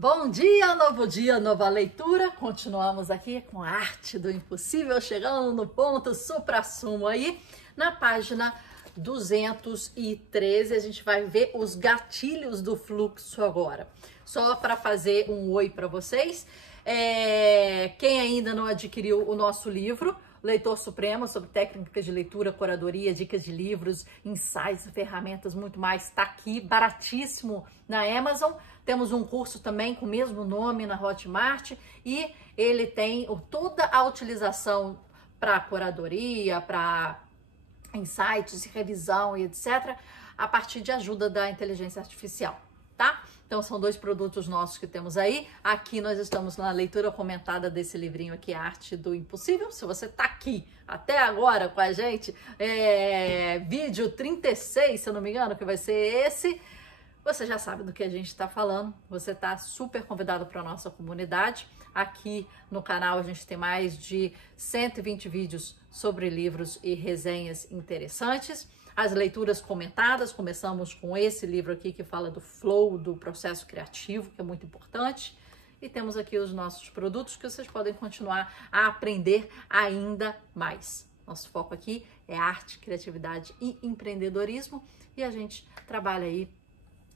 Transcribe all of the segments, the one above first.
Novo dia, nova leitura. Continuamos aqui com a arte do impossível, chegando no ponto suprassumo aí, na página 213. A gente vai ver os gatilhos do fluxo agora. Só para fazer um oi para vocês. Quem ainda não adquiriu o nosso livro, Leitor Supremo, sobre técnicas de leitura, curadoria, dicas de livros, insights, ferramentas, muito mais, está aqui, baratíssimo na Amazon. Temos um curso também com o mesmo nome na Hotmart e ele tem toda a utilização para curadoria, para insights, revisão e etc., a partir de ajuda da inteligência artificial, tá? Então, são dois produtos nossos que temos aí. Aqui nós estamos na leitura comentada desse livrinho aqui, Arte do Impossível. Se você tá aqui até agora com a gente, vídeo 36, se eu não me engano, que vai ser esse, você já sabe do que a gente está falando. Você tá super convidado para a nossa comunidade. Aqui no canal a gente tem mais de 120 vídeos sobre livros e resenhas interessantes. As leituras comentadas, começamos com esse livro aqui que fala do flow, do processo criativo, que é muito importante. E temos aqui os nossos produtos que vocês podem continuar a aprender ainda mais. Nosso foco aqui é arte, criatividade e empreendedorismo. E a gente trabalha aí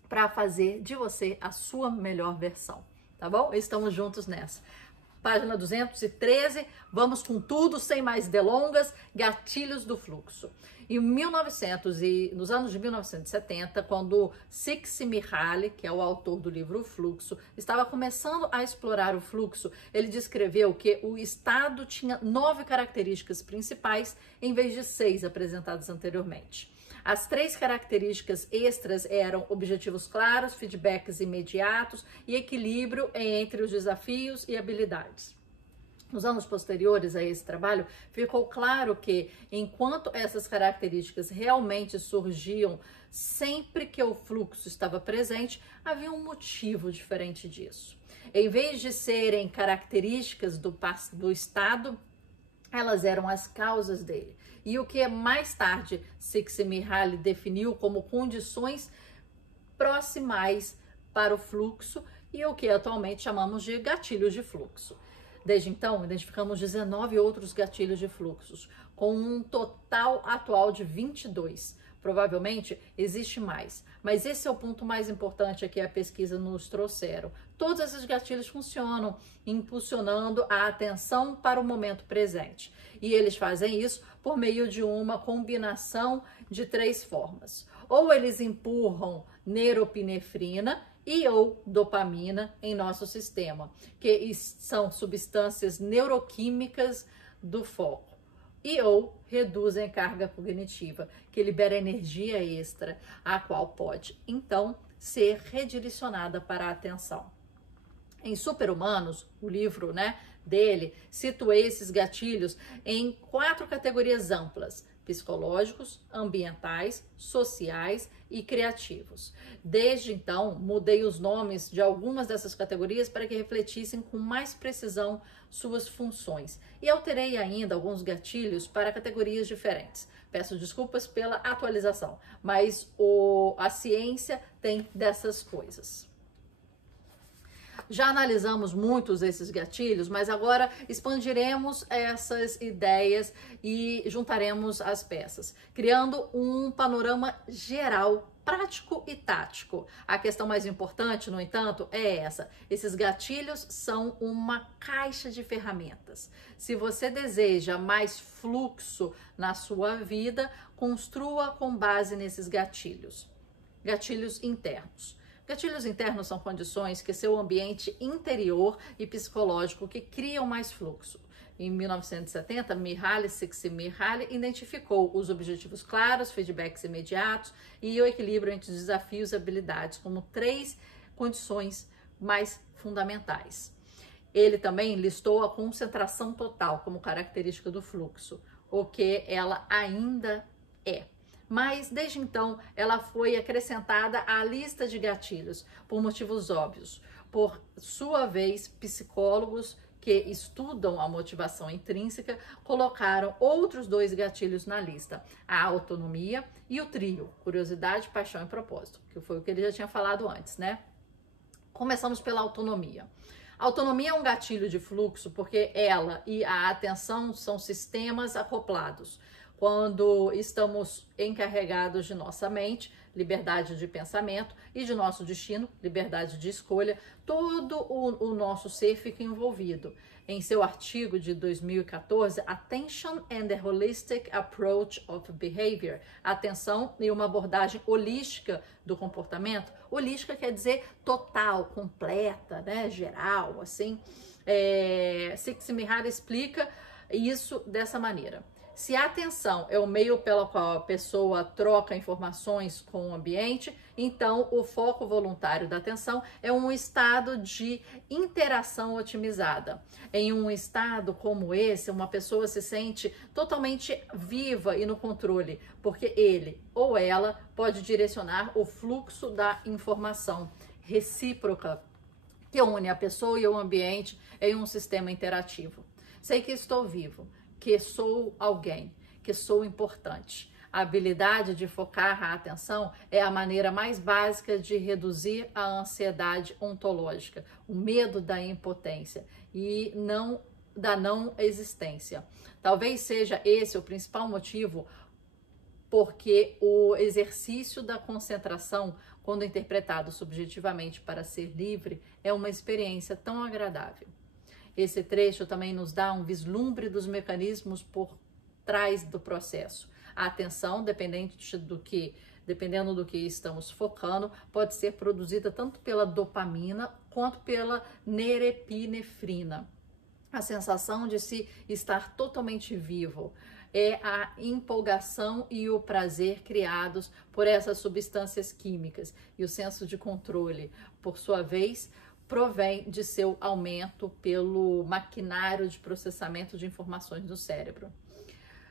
para fazer de você a sua melhor versão, tá bom? Estamos juntos nessa. Página 213, vamos com tudo, sem mais delongas, gatilhos do fluxo. Nos anos de 1970, quando Csikszentmihalyi, que é o autor do livro O Fluxo, estava começando a explorar o fluxo, ele descreveu que o estado tinha 9 características principais, em vez de 6 apresentadas anteriormente. As 3 características extras eram objetivos claros, feedbacks imediatos e equilíbrio entre os desafios e habilidades. Nos anos posteriores a esse trabalho, ficou claro que, enquanto essas características realmente surgiam sempre que o fluxo estava presente, havia um motivo diferente disso. Em vez de serem características do estado, elas eram as causas dele. E o que mais tarde Csikszentmihalyi definiu como condições proximais para o fluxo e o que atualmente chamamos de gatilhos de fluxo. Desde então, identificamos 19 outros gatilhos de fluxos, com um total atual de 22. Provavelmente existe mais, mas esse é o ponto mais importante que a pesquisa nos trouxeram. Todos esses gatilhos funcionam impulsionando a atenção para o momento presente. E eles fazem isso por meio de uma combinação de 3 formas. Ou eles empurram neuropinefrina e ou dopamina em nosso sistema, que são substâncias neuroquímicas do foco. E ou reduzem carga cognitiva, que libera energia extra, a qual pode, então, ser redirecionada para a atenção. Em Super-Humanos, o livro dele situa esses gatilhos em 4 categorias amplas: psicológicos, ambientais, sociais e criativos. Desde então, mudei os nomes de algumas dessas categorias para que refletissem com mais precisão suas funções. E alterei ainda alguns gatilhos para categorias diferentes. Peço desculpas pela atualização, mas a ciência tem dessas coisas. Já analisamos muitos desses gatilhos, mas agora expandiremos essas ideias e juntaremos as peças, criando um panorama geral, prático e tático. A questão mais importante, no entanto, é essa: esses gatilhos são uma caixa de ferramentas. Se você deseja mais fluxo na sua vida, construa com base nesses gatilhos. Gatilhos internos. Gatilhos internos são condições que seu ambiente interior e psicológico que criam mais fluxo. Em 1970, Csikszentmihalyi identificou os objetivos claros, feedbacks imediatos e o equilíbrio entre os desafios e habilidades como 3 condições mais fundamentais. Ele também listou a concentração total como característica do fluxo, o que ela ainda é. Mas, desde então, ela foi acrescentada à lista de gatilhos, por motivos óbvios. Por sua vez, psicólogos que estudam a motivação intrínseca colocaram outros 2 gatilhos na lista: a autonomia e o trio, curiosidade, paixão e propósito, que foi o que ele já tinha falado antes, Começamos pela autonomia. A autonomia é um gatilho de fluxo porque ela e a atenção são sistemas acoplados. Quando estamos encarregados de nossa mente, liberdade de pensamento, e de nosso destino, liberdade de escolha, todo o nosso ser fica envolvido. Em seu artigo de 2014, Attention and the Holistic Approach of Behavior, atenção e uma abordagem holística do comportamento. Holística quer dizer total, completa, né, geral, assim. Csikszentmihalyi explica isso dessa maneira. Se a atenção é o meio pelo qual a pessoa troca informações com o ambiente, então o foco voluntário da atenção é um estado de interação otimizada. Em um estado como esse, uma pessoa se sente totalmente viva e no controle, porque ele ou ela pode direcionar o fluxo da informação recíproca que une a pessoa e o ambiente em um sistema interativo. Sei que estou vivo, que sou alguém, que sou importante. A habilidade de focar a atenção é a maneira mais básica de reduzir a ansiedade ontológica, o medo da impotência e da não existência. Talvez seja esse o principal motivo porque o exercício da concentração, quando interpretado subjetivamente para ser livre, é uma experiência tão agradável. Esse trecho também nos dá um vislumbre dos mecanismos por trás do processo. A atenção, dependendo do que estamos focando, pode ser produzida tanto pela dopamina quanto pela norepinefrina. A sensação de se estar totalmente vivo é a empolgação e o prazer criados por essas substâncias químicas. E o senso de controle, por sua vez, provém de seu aumento pelo maquinário de processamento de informações do cérebro.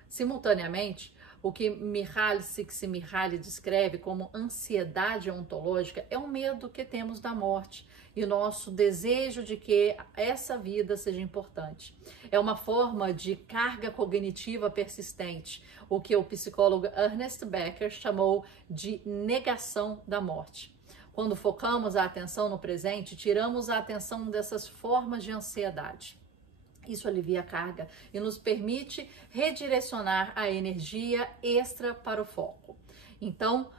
Simultaneamente, o que Mihaly Csikszentmihalyi descreve como ansiedade ontológica é o medo que temos da morte e o nosso desejo de que essa vida seja importante. É uma forma de carga cognitiva persistente, o que o psicólogo Ernest Becker chamou de negação da morte. Quando focamos a atenção no presente, tiramos a atenção dessas formas de ansiedade. Isso alivia a carga e nos permite redirecionar a energia extra para o foco. Então,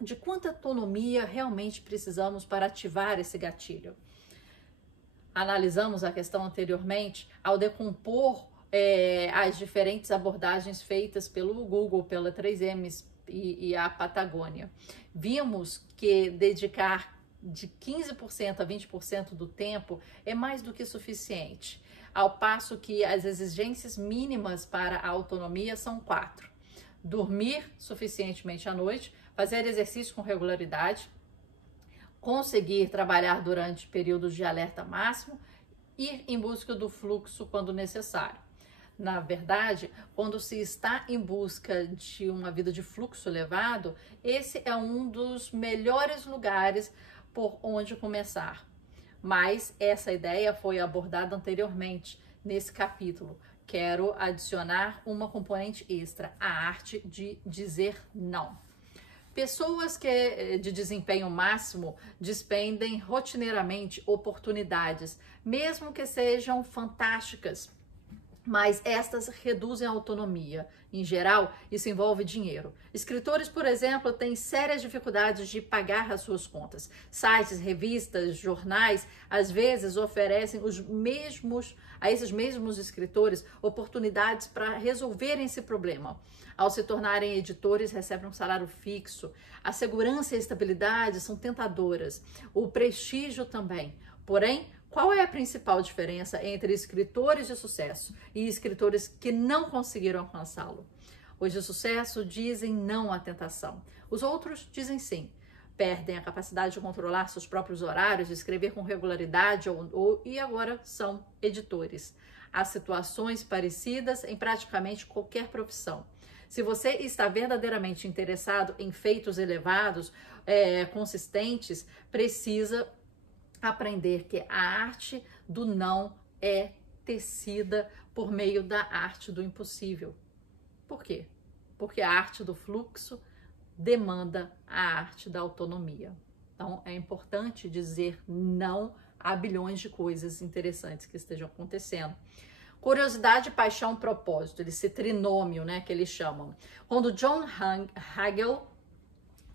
de quanta autonomia realmente precisamos para ativar esse gatilho? Analisamos a questão anteriormente ao decompor as diferentes abordagens feitas pelo Google, pela 3Ms e a Patagônia. Vimos que dedicar de 15% a 20% do tempo é mais do que suficiente, ao passo que as exigências mínimas para a autonomia são 4. Dormir suficientemente à noite, fazer exercício com regularidade, conseguir trabalhar durante períodos de alerta máximo, ir em busca do fluxo quando necessário. Na verdade, quando se está em busca de uma vida de fluxo elevado, esse é um dos melhores lugares por onde começar. Mas essa ideia foi abordada anteriormente nesse capítulo. Quero adicionar uma componente extra, a arte de dizer não. Pessoas de desempenho máximo despendem rotineiramente oportunidades, mesmo que sejam fantásticas, mas estas reduzem a autonomia. Em geral, isso envolve dinheiro. Escritores, por exemplo, têm sérias dificuldades de pagar as suas contas. Sites, revistas, jornais, às vezes oferecem a esses mesmos escritores oportunidades para resolverem esse problema. Ao se tornarem editores, recebem um salário fixo. A segurança e a estabilidade são tentadoras. O prestígio também. Porém, qual é a principal diferença entre escritores de sucesso e escritores que não conseguiram alcançá-lo? Os de sucesso dizem não à tentação. Os outros dizem sim. Perdem a capacidade de controlar seus próprios horários, de escrever com regularidade e agora são editores. Há situações parecidas em praticamente qualquer profissão. Se você está verdadeiramente interessado em feitos elevados, consistentes, precisa aprender que a arte do não é tecida por meio da arte do impossível. Por quê? Porque a arte do fluxo demanda a arte da autonomia. Então, é importante dizer não a bilhões de coisas interessantes que estejam acontecendo. Curiosidade, paixão, propósito, esse trinômio, né, que eles chamam. Quando John Hagel,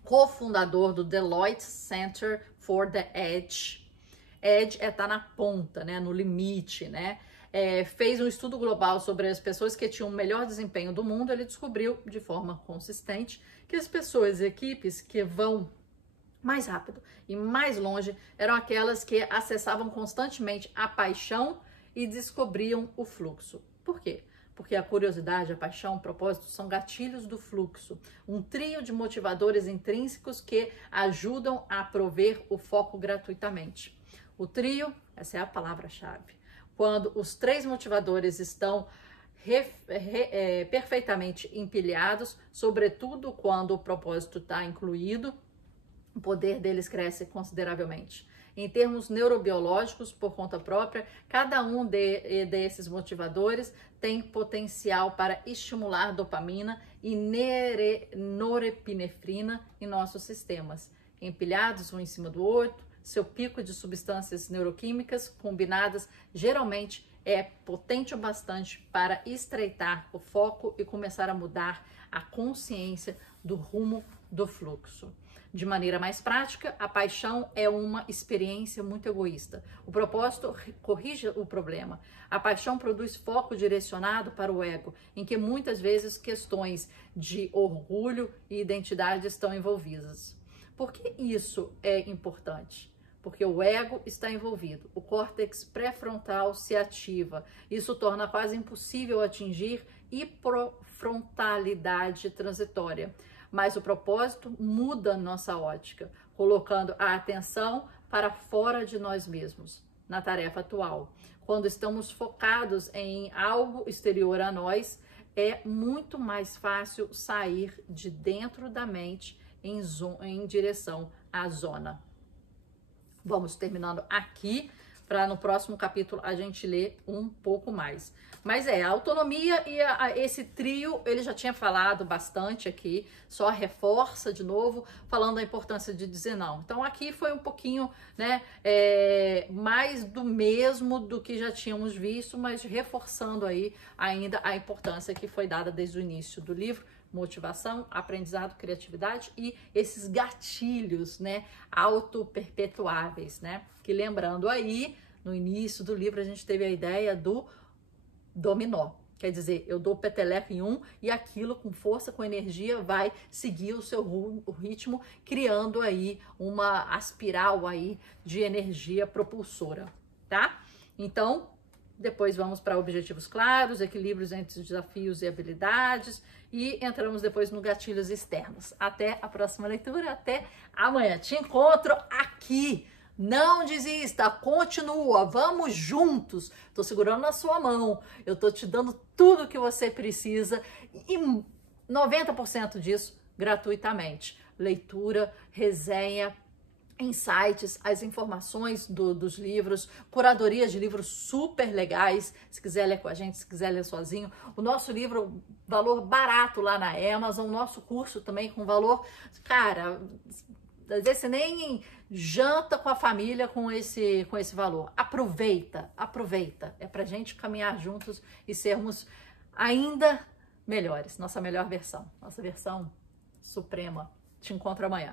cofundador do Deloitte Center for the Edge é estar na ponta, né, no limite, né, fez um estudo global sobre as pessoas que tinham o melhor desempenho do mundo, ele descobriu de forma consistente que as pessoas e equipes que vão mais rápido e mais longe eram aquelas que acessavam constantemente a paixão e descobriam o fluxo. Por quê? Porque a curiosidade, a paixão, o propósito são gatilhos do fluxo, um trio de motivadores intrínsecos que ajudam a prover o foco gratuitamente. O trio, essa é a palavra-chave. Quando os três motivadores estão perfeitamente empilhados, sobretudo quando o propósito está incluído, o poder deles cresce consideravelmente. Em termos neurobiológicos, por conta própria, cada um desses motivadores tem potencial para estimular dopamina e norepinefrina em nossos sistemas. Empilhados um em cima do outro, seu pico de substâncias neuroquímicas combinadas geralmente é potente o bastante para estreitar o foco e começar a mudar a consciência do rumo do fluxo. De maneira mais prática, a paixão é uma experiência muito egoísta. O propósito corrige o problema. A paixão produz foco direcionado para o ego, em que muitas vezes questões de orgulho e identidade estão envolvidas. Por que isso é importante? Porque o ego está envolvido, o córtex pré-frontal se ativa. Isso torna quase impossível atingir hiperfrontalidade transitória. Mas o propósito muda nossa ótica, colocando a atenção para fora de nós mesmos, na tarefa atual. Quando estamos focados em algo exterior a nós, é muito mais fácil sair de dentro da mente em direção à zona. Vamos terminando aqui, para no próximo capítulo a gente ler um pouco mais. Mas a autonomia e esse trio, ele já tinha falado bastante aqui, só reforça de novo, falando da importância de dizer não. Então aqui foi um pouquinho, né, mais do mesmo do que já tínhamos visto, mas reforçando aí ainda a importância que foi dada desde o início do livro. Motivação, aprendizado, criatividade e esses gatilhos, né, auto-perpetuáveis, né, que lembrando aí, no início do livro a gente teve a ideia do dominó, quer dizer, eu dou peteleco em um e aquilo com força, com energia vai seguir o seu ritmo, criando aí uma espiral aí de energia propulsora, tá? Então, depois vamos para objetivos claros, equilíbrios entre desafios e habilidades e entramos depois no gatilhos externos. Até a próxima leitura, até amanhã. Te encontro aqui. Não desista, continua, vamos juntos. Tô segurando na sua mão, eu tô te dando tudo que você precisa e 90% disso gratuitamente. Leitura, resenha, insights, as informações dos livros, curadorias de livros super legais, se quiser ler com a gente, se quiser ler sozinho. O nosso livro, valor barato lá na Amazon, o nosso curso também com valor, cara, às vezes você nem janta com a família com esse valor. Aproveita, aproveita. É pra gente caminhar juntos e sermos ainda melhores, nossa melhor versão, nossa versão suprema. Te encontro amanhã.